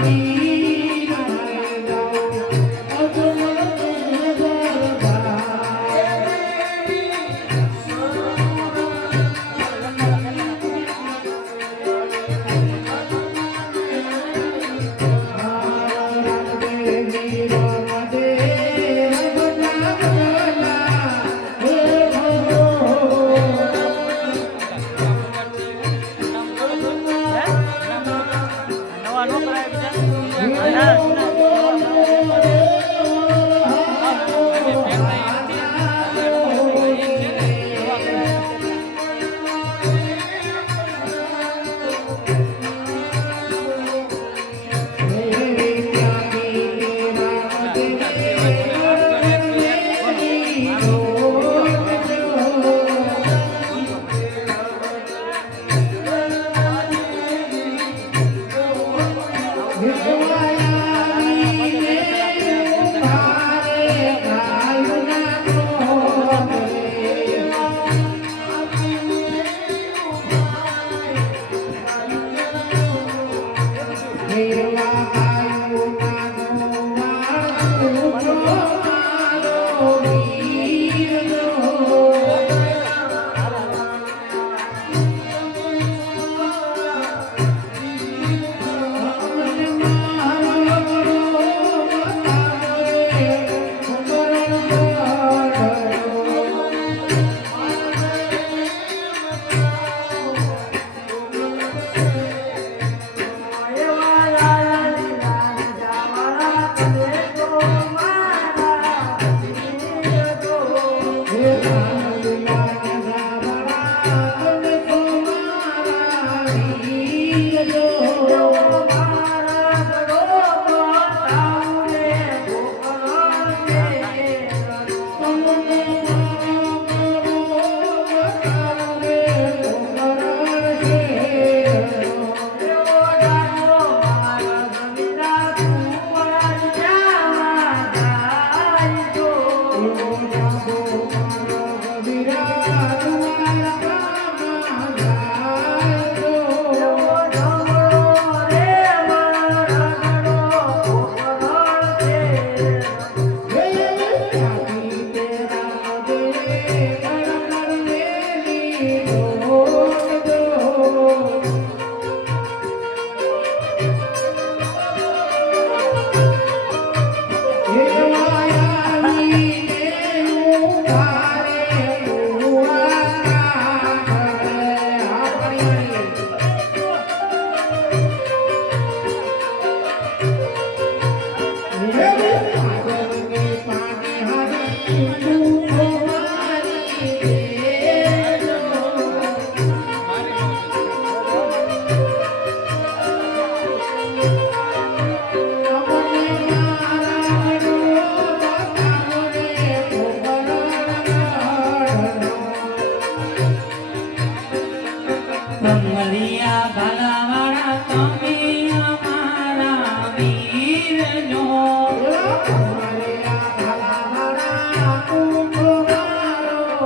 me.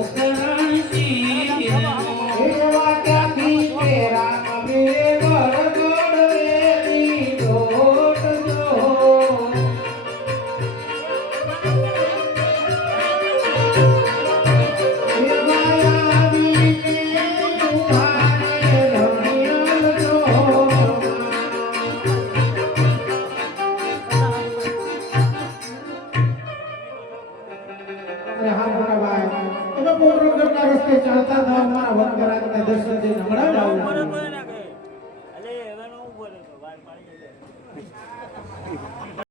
없다 ડુંગર ડુંગરના રસ્તે ચાલતા હતા અમારા વનકરાજને દર્શન જઈને હમણાં જ આવું